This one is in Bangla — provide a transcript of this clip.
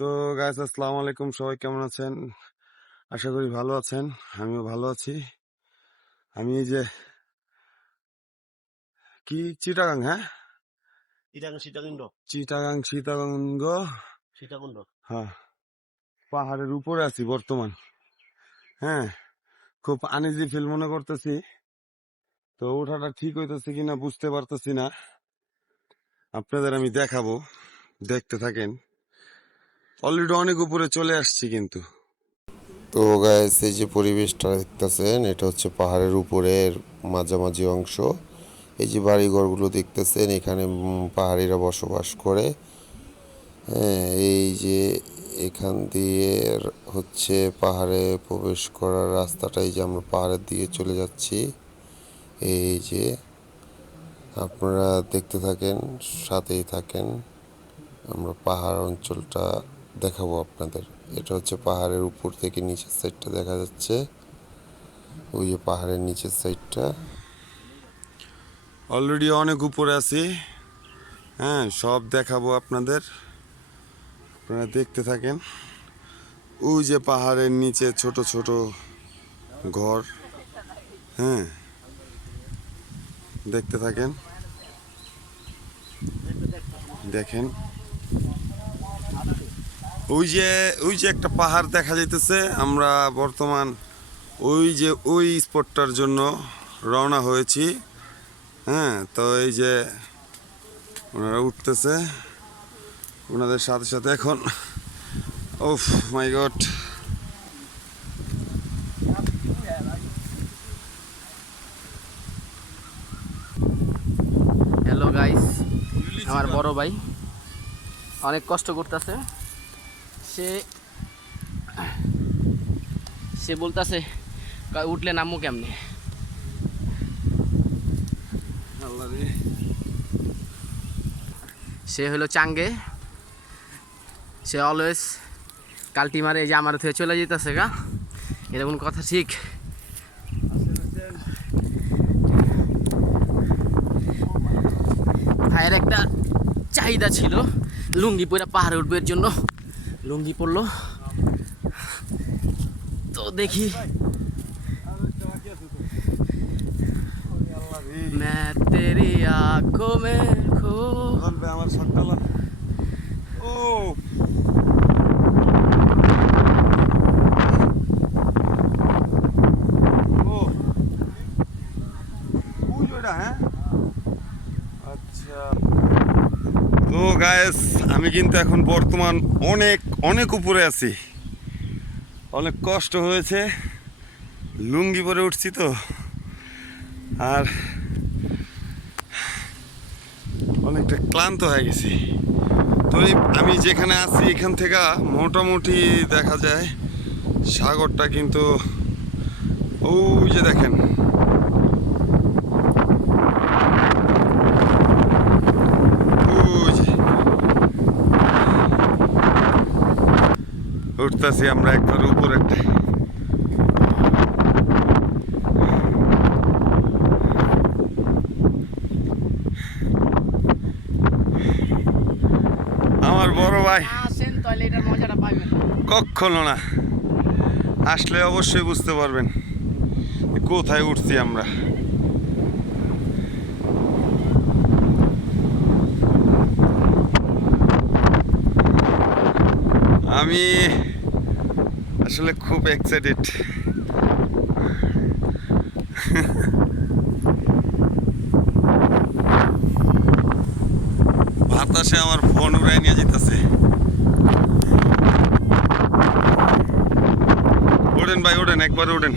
তো গাইস, আসসালামু আলাইকুম। সবাই কেমন আছেন? আশা করি ভালো আছেন। আমিও ভালো আছি। আমি এই যে কি চিটাগাং, হ্যাঁ, চিটাগাং সীতাকুণ্ড। হ্যাঁ, পাহাড়ের উপরে আছি বর্তমান। হ্যাঁ, খুব আনইজি ফিল মনে করতেছি। তো ওঠাটা ঠিক হইতেছে কিনা বুঝতে পারতেছি না। আপনাদের আমি দেখাবো, দেখতে থাকেন। অলরেডি অনেক উপরে চলে আসছি কিন্তু। তো গাইস, এই যে পরিবেশটা দেখতেছেন, এটা হচ্ছে পাহাড়ের উপরের মাঝামাঝি অংশ। এই যে বাড়িঘরগুলো দেখতেছেন, এখানে পাহাড়িরা বসবাস করে। হ্যাঁ, এই যে এখান দিয়ে হচ্ছে পাহাড়ে প্রবেশ করার রাস্তাটাই, যে আমরা পাহাড়ের দিকে চলে যাচ্ছি। এই যে আপনারা দেখতে থাকেন, সাথেই থাকেন, আমরা পাহাড় অঞ্চলটা দেখাবো আপনাদের। এটা হচ্ছে পাহাড়ের উপর থেকে নিচের সাইডটা দেখা যাচ্ছে, ওই যে পাহাড়ের নিচের সাইডটা। অলরেডি অনেক উপরে আছি। হ্যাঁ, সব দেখাবো আপনাদের, আপনারা দেখতে থাকেন। ওই যে পাহাড়ের নিচে ছোট ছোট ঘর, হ্যাঁ, দেখতে থাকেন, দেখেন। ওই যে একটা পাহাড় দেখা যাইতেছে। আমরা বর্তমান ওই স্পটটার জন্য রওনা হয়েছি। হ্যাঁ, তো এই যে ওনারা উঠতেছে, ওনাদের সাথে সাথে এখন ওফ মাই গড। হ্যালো গাইস, আমার বড় ভাই অনেক কষ্ট করতেছে। সে সে বলতেছে উঠলে নামবো কেমনে। সে হলো চাঙ্গে, সে অলওয়েজ কালটি মারে। এই যে আমার থেকে চলে যেতেছে গা, এরকম কথা ঠিক। ভাইয়ের একটা চাহিদা ছিল লুঙ্গি পরে পাহাড়ে উঠবে, এর জন্য লুঙ্গি পরলো। তো দেখি मैं तेरी आंखों में खो। আমার সকাল ও হ্যাঁ, আচ্ছা। তো গায়েস, আমি কিন্তু এখন বর্তমান অনেক অনেক উপরে আছি। অনেক কষ্ট হয়েছে, লুঙ্গি পরে উঠছি তো, আর অনেকটা ক্লান্ত হয়ে গেছি। তো আমি যেখানে আছি এখান থেকে মোটামুটি দেখা যায় সাগরটা, কিন্তু ওই যে দেখেন, ওই যে উঠতেছি আমরা একবার উপর একটা। আমার বড় ভাই আসেন তাহলে এটার মজাটা পাইবেন। কখনো না, আসলে অবশ্যই বুঝতে পারবেন কোথায় উঠছি আমরা। আমি আসলে খুব এক্সাইটেড। বাতাসে আমার ফোন উড়াই নিয়ে যেতেছে। ওঠেন ভাই, ওঠেন, একবার ওঠেন।